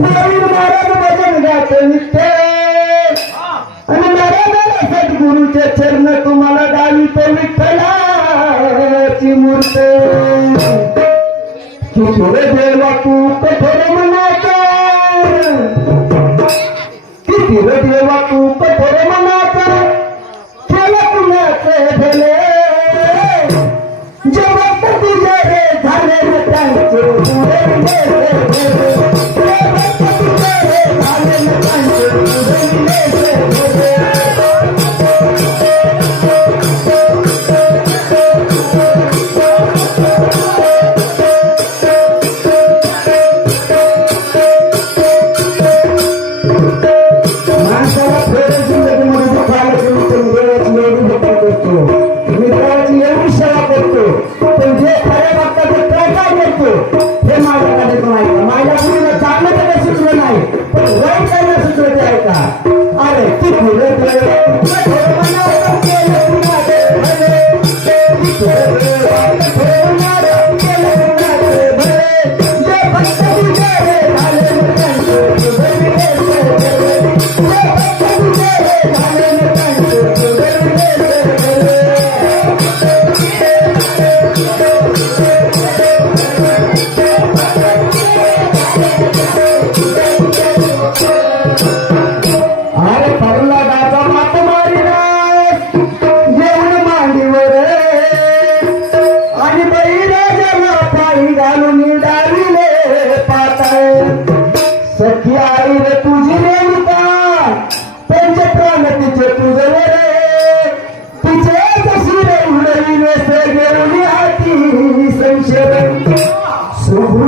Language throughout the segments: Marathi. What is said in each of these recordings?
नवीन महाराज भजन गाते निघते आणि महाराजाला सद्गुरूचे चरण तुम्हाला गावी तो विठ्ठलाची मूर्त. तू थोडे वेळ वाटू तर थोडे Thank you. Senhor,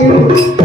you.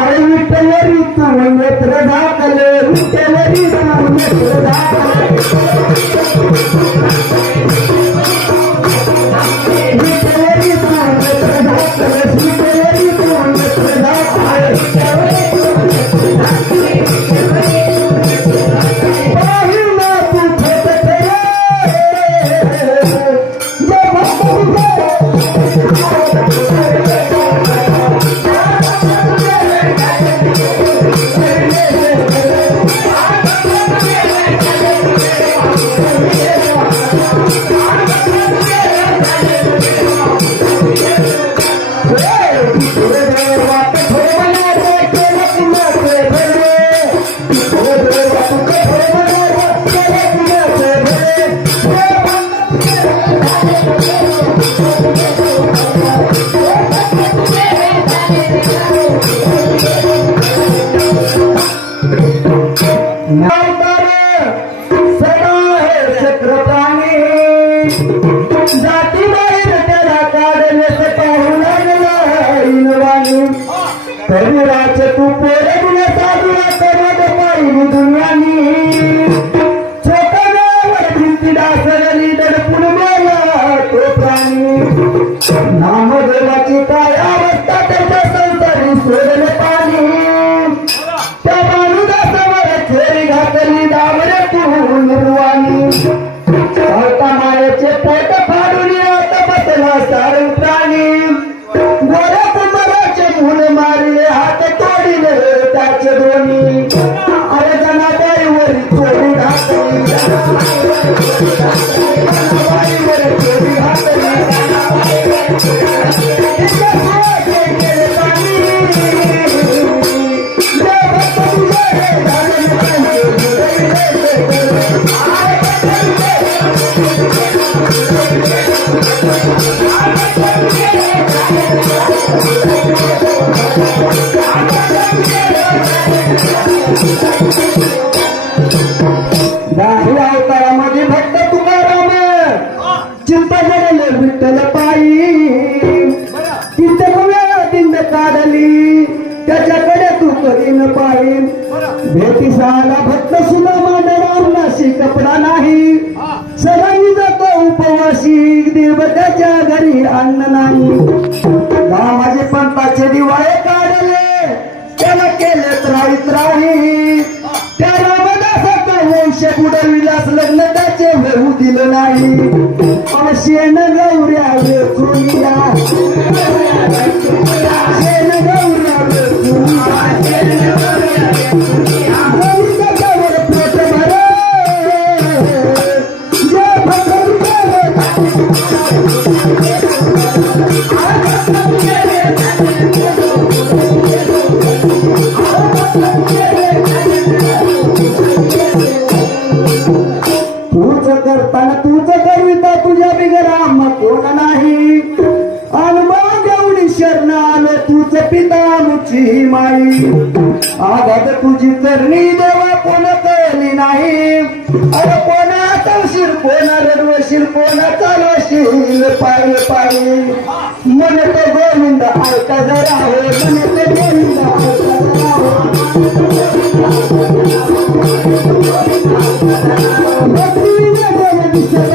ಅರಿವಿಟ್ಟಲರಿತು ಒಮ್ಮೆ ಪ್ರದಾತಲೇ ಬಿಟ್ಟಲರಿದ ಒಮ್ಮೆ ಪ್ರದಾತಲೇ பெருமிடா दाही अवतारामध्ये भक्त तुकाराम चिंता विठ्ठल पायी. कित्येक वेळा दिंड काढली. त्याच्याकडे तू करीन पायी भेटी सहाला भक्त सुना माझ्या कपडा नाही. सगळी जातो उपवासी देव त्याच्या घरी अन्न नाही. रामाचे पंताचे दिवाळे का त्याला केले त्राईत राही त्या रामदासाचा वंश बुडविलास लग्न त्याचे होऊ दिलं नाही. शेण गौऱ्या वेचुनिया करताना तूच कविता तुझ्या बिगराम कोण नाही? अनुभव एवढी शरण आलं तूच पिता मुची माई. आगात तुझी तरणी देवा कोण कळली नाही? अरे कोणा तवशील कोणा रडवशील कोणा चालवशील पाय पाय. मन तो गोविंद ऐका जरा हो. भक्ती जगन दिसत नाही